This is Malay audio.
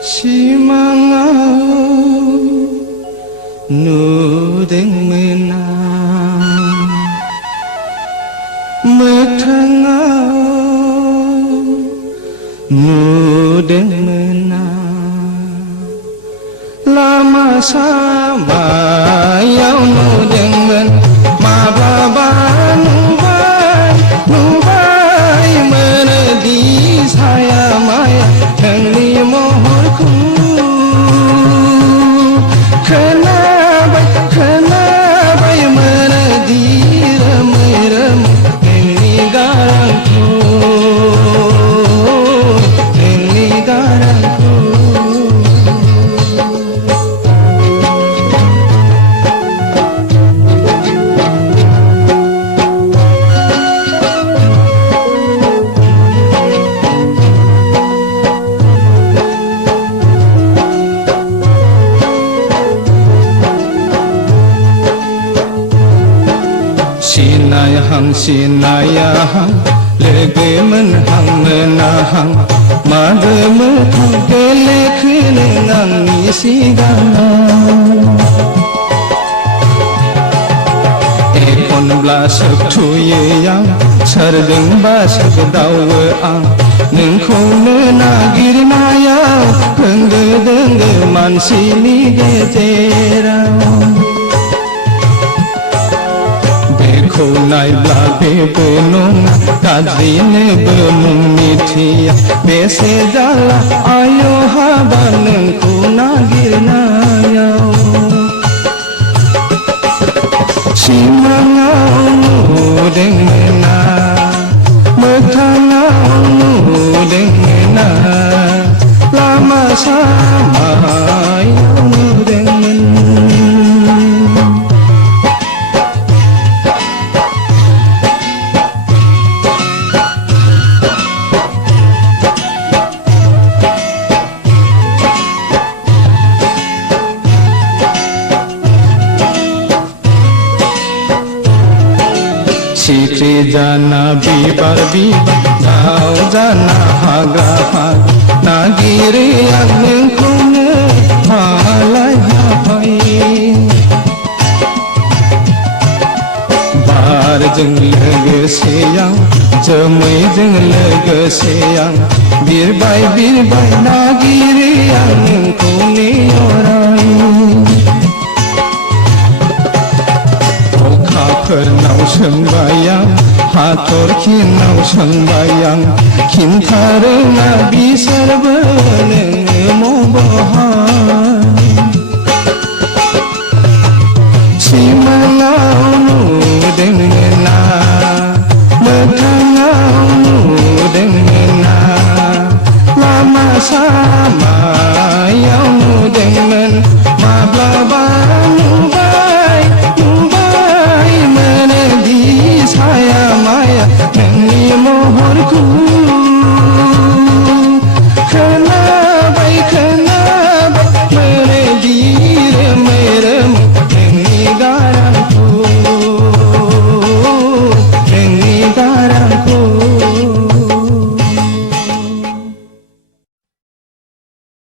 Simangau nudeng menang metangau nudeng menang lama sama yang nudeng men mababa nubai menedi saya maya yang limohorku kenapa menedi remeh ini garangku ini garangku sinayahang lege menhang menahang mage metang kele kenang isi gana ekon blasek tuye yang sardeng basak dawe ang nengkone nagir naya dengge dengge mansini geterang Nai blabe benong kazine bemung mitia bese jala ayo habaneng ku nagir nayau simangau nudeng mena metangau nudeng mena lama sama yang nudeng mena Sikri jana bibar bibar Dau jana haga haga Nagiri yang nengkune Malai hapai Bar jeng lege seyang Jemai jeng lege seyang Birbai nagiri yang nengkune orang Pernau sembayang, hator kinau sembayang, kintareng nabi serbeneng mobohan.